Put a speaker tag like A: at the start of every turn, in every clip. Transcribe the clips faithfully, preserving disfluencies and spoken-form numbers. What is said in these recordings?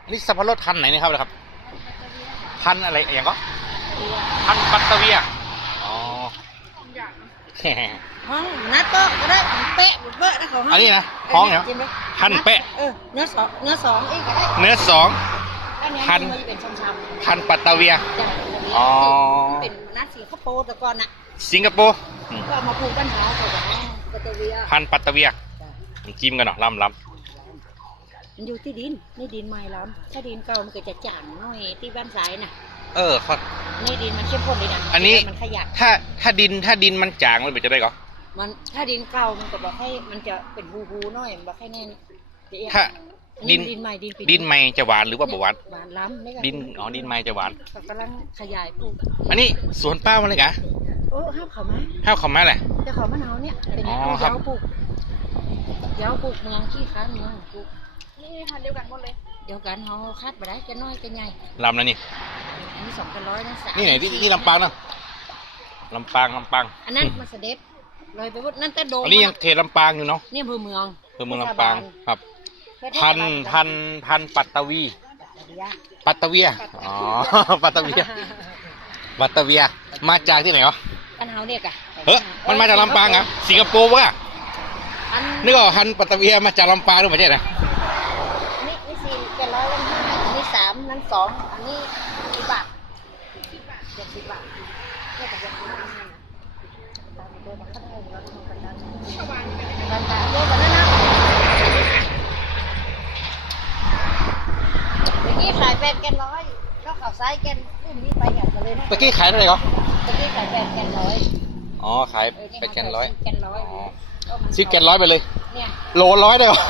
A: นี่สับปะรดพันธุ์ไหนนี่ครับครับพันธุ์อะไรอย่างก็พันธุ์ปัตตะเวียอ๋อ
B: ห้องนัดโต๊ะก็ได้เป๊ะเป๊ะนะของ
A: อันนี้นะห้องเหรอพันเป๊ะ
B: เออเนื้อสองเนื้อสองอีกก็ได้
A: เนื้อสองพันพันปัตตะเวียอ๋อ
B: เป็นนัดสิงคโปร์แต่ก่อนน่ะ
A: สิงคโปร์
B: ก็มาผูกปัญหาเขาจะปัตตะเวีย
A: พันปัตตะเวียจิ้มกันเนาะล้ำล้ำ
B: มันอยู่ที่ดินนี่ดินใหม่ล้ำถ้าดินเก่ามันก็จะจางน้อยที่บ้านสายน่ะ
A: เออครับ
B: นี่ดินมันเข้มข้นเลยนะ
A: อันนี้
B: มันขยัก
A: ถ้าถ้าดินถ้าดินมันจางมันเป็นจะได้ก่อ
B: มันถ้าดินเก่ามันก็บอกให้มันจะเป็นหูหูน้อยบอกให้แน่น
A: ถ้าดิน
B: ดินใหม่ดิน
A: ดินใหม่จะหวานหรือว่าบ่หวาน
B: หวานล้ำ
A: ดินอ๋อดินใหม่จะหวาน
B: กำลังขยายปลูก
A: อันนี้สวนป้ามันเลยกะ
B: โอ้ห้าวเขาไหม
A: ห้าวเขาไหมแหละ
B: จะเขามะนาวเนี่ยเป็นยาวปลูกยาวปลูกเมืองขี้ค้านเมืองปลูกนี่พันเดียวกันหมดเลยเดียวกันเขาคาดไปได้จะน้อยจะใหญ่
A: ลำแล้วนี่
B: นี่สองพันร้อยนะสาม
A: นี่ไหนที่ที่ลำปางนะลำปางลำปาง
B: อันนั้นมาเสด็จเลยไปว่านั่นแต่โด
A: อันนี้ยังเทลำปางอยู่เนาะ
B: นี่อำเภอเมือง
A: อำเภอเมืองลำปางครับพันพันพันปัตตะวีปัตตะเวียอ๋อปัตตะเวียปัตตะเวียมาจากที่ไหนวะ
B: ปันเฮาเด็กอะ
A: เฮ้ยมันมาจากลำปางอ่ะสิงคโปร์วะนึกว่าพันปัตตะเวียมาจากลำปางหรือไม่ใช่นะ
B: นี่นี่สี่แกร้อยวันห้าอันนี้สามนั้นสองอันนี้สิบบาทเจ็ดสิบบาทแค่แต่ยังไม่ได้ตามตัวบัตรข้าวเราทำกันได้กันตาเยอะกว่านั้นนะเมื่อกี้ขายแปดแกนร้อยก็ข่าวซ้ายแกนขึ้นนี่ไปอย่างกันเลยนะ
A: เมื่อกี้ขายเท่าไหร่ก็
B: เมื่อกี้ขายแปดแกนร้อย
A: อ๋อขายแปดแกนร้อย
B: แกนร้อย
A: ซิปแกนร้อยไปเลยโลร้อยได้หรอ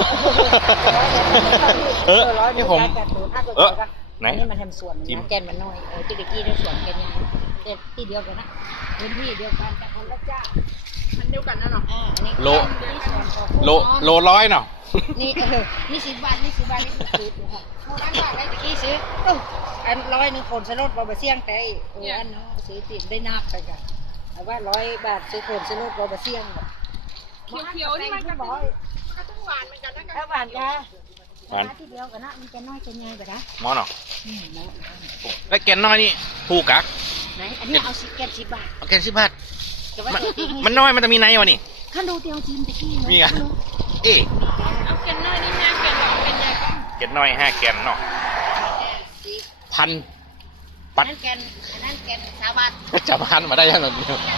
A: เออนี่ผมเออไหน
B: นี่มันทำสวนแกนมันน้อยเออที่เด็กกี้ได้สวนแกนใหญ่เด็กที่เดียวกันนะพื้นที่เดียวกันแต่คนละเจ้ามันเดียวกันนะเนาะ
A: โลโลโลร้อยเนาะ
B: นี่เออนี่สิบบาทนี่สิบบาทนี่สิบซื้อถูกค่ะโมด้านบาทได้ตะกี้ซื้ออันร้อยหนึ่งคนสลดบะเสี่ยงแต่เอออันเนาะซื้อติดได้นับไปกันแต่ว่าร้อยบาทซื้อคนสลดบะเสี่ยงเขียวๆนี่มันก็บอกก็ต้องหวานเหมือนกันนะหวานจ้าหวานที่เดียวกันนะมันจะน้อยจะใหญ่แบบนะ
A: มอเนาะแล้วแกนน้อยนี่ผูกะ
B: ไหนอันนี้เอาสิแกนสิบบาท
A: เอาแกนสิบบาทมันน้อยมันจะมีไนวะนี่
B: ขั้นดูเตียวจีนตะกี้
A: มีอ่ะเอ๊
B: เอาแกนน้อยนี่ห้าแกนแกนใหญ่ก็
A: แกนน้อยห้าแกนเนาะพัน
B: ปัดนั่นแกนนั่นแกนสามบาท
A: จะพันมาได้ยังไง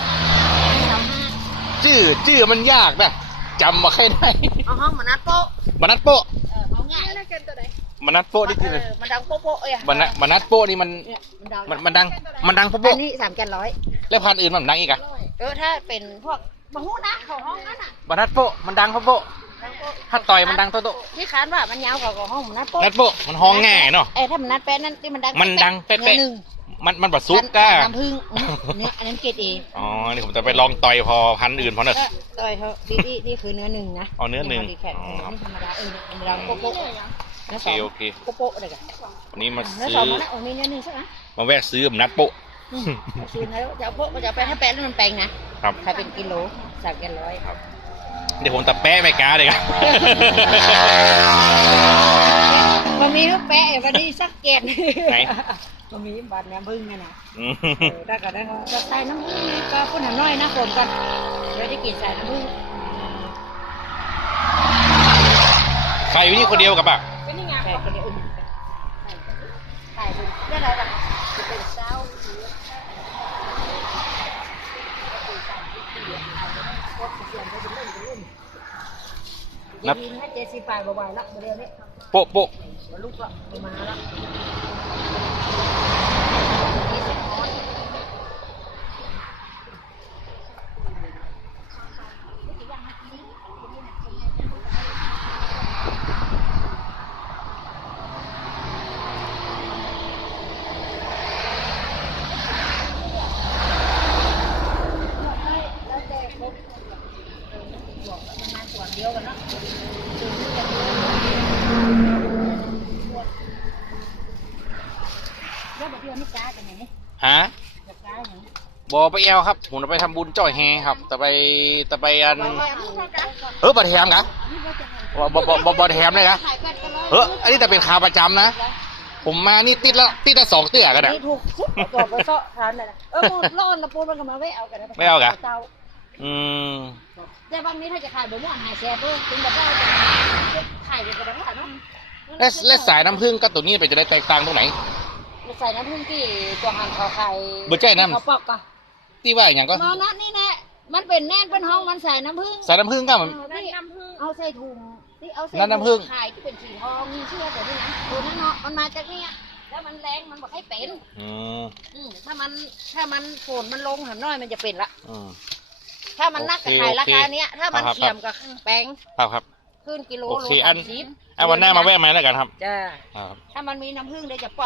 A: ชื่อชื่อมันยากนะจำมาแค่ไหน
B: เอาห้องมานัดโป๊ะ
A: มานัดโป๊ะ
B: เออเอาง่ายน่าเกินตัวไหน
A: มานัดโป๊ะนี่คือ
B: มันดังโป๊ะโป๊ะเอ้ย
A: มานัดมานัดโป๊ะนี่มันมันมันดังมันดังโป๊ะโป๊ะ
B: อันนี้สามแกนร้อย
A: แล้วพันอื่นมันดังอีกอะ
B: เออถ้าเป็นพวกมะฮู้นะของห้องนั้นอ่ะ
A: มานัดโป๊ะมันดังโป๊ะโป๊ะถ้าต่อยมันดังโต๊ะโต๊ะ
B: ที่ค้านว่ามันยาวกว่าห้องมันนัดโป๊ะ
A: นัดโป๊ะมันห้องง่ายเนาะ
B: เออถ้ามันนัดแป๊ะนั่นที่มันดัง
A: มันดังเป๊ะเป๊ะมันมันบดซุกก้า
B: น้ำผึ้งเนี่ยอันนั้นเกรดเอ
A: อ๋อนี่ผมจะไปลองต่อยพอพันอื่นพอเนอะ
B: ต่อยเถอะนี่นี่คือเนื้อหนึ่งนะ
A: อ๋อเนื้อหนึ่ง
B: อ๋อธรรมดาเออธรรมดาโป๊ะโป๊ะ
A: โอเคโอเค
B: โป๊ะโป๊ะอะไรกัน
A: วันนี้มา
B: ซื้อเนื้อสองนะโอ้มีเนื้อหนึ่งใช่ไหม
A: มาแวะซื้อแบบนัดโป๊ะ
B: ซื้อแล้วจะโป๊ะจะแปะถ้าแปะแล้วมันแปลงนะครับขายเป็นกิโลสามแกนร้อย
A: ครับเดี๋ยวผมตะแปะไม่กล้าเลยครับ
B: มันมีลูกแปะวันนี้สักแกน
A: ไหน
B: มันมีบาดน้ำผึ้งไงนะได้ก็ได้ก็ใส่น้ำผึ้งก็พุ่นหน่อยนะคนกันไม่ได้กินใส่น้ำผึ้ง
A: ใครอยู่นี่คนเดียวกับอ่ะ
B: เป็นยังไงใครคนเดียวอื่นใครเป็นได้ไรแบบจะเป็นเช้าหรือนับให้เจสิบปลายบ่อยๆละเดี๋ยวนี้
A: โป๊ะโป๊ะ
B: ลูกละมาละเดียวกันนะแล้วแบบเดียวไม่กล้ากันไหน
A: ฮะบอไปแอลครับผมจะไปทำบุญจ่อยแฮครับแต่ไปแต่ไปอันเออบัตรแถมกะบอบอบอบอแถมเลยกะเอออันนี้แต่เป็นขาประจำนะผมมานี่ติดแล้วติดละสองเตื้อกันอ่ะ
B: นี่ถูกซุปตัวไปเซาะทานเลยเออหมดร้อนแล้วปูมันก็มาไม่เอากันนะ
A: ไม่เอากะ
B: เตา
A: อืม
B: แต่บางนี้ถ้าจะขายแบบม่วนหายแซ่บเพิ่มถึงแบบว่าจะขายเป็นกระดังขายเนาะ
A: และและสายน้ำผึ้งกับตัวนี้ไปจะได้แตกต่างตรงไหน
B: ใส่น้ำผึ้งที่ตัวหันเขาไข่
A: บ่ใช่น้ำ
B: เขาปอกก็
A: ที่ว่าอย่างก็
B: มอนัดนี่แหละมันเป็นแน่นเป็นห้องมันใส่น้ำผึ้ง
A: สายน้ำผึ้งก็มัน
B: เอาที่เอาใส่ถุงที่เอาใส่
A: นั่นน้ำผึ้ง
B: ไข่ที่เป็นสีทองมีเชื่อแต่นี่นะตัวนั้นเนาะมันมาจากเนี่ยแล้วมันแรงมันบอกให้เป็น
A: อืม
B: อืมถ้ามันถ้ามันฝนมันลงหำน้อยมันจะเป็นละ
A: อืม
B: ถ้ามันนักจะ
A: โอเค
B: ขายราคา
A: โอเค
B: เนี้ยถ้ามัน
A: ครับ
B: เขียมกับแป้ง
A: ครับครับ
B: ขึ้นกิโล
A: โอ
B: โล
A: เคอั
B: สาน มสิบ
A: ไอ้วันหน้ามาแวะมาแล้วกันครับ
B: จ้า
A: ครับ
B: ถ้ามันมีน้ำผึ้งเดี๋ยวจะปอก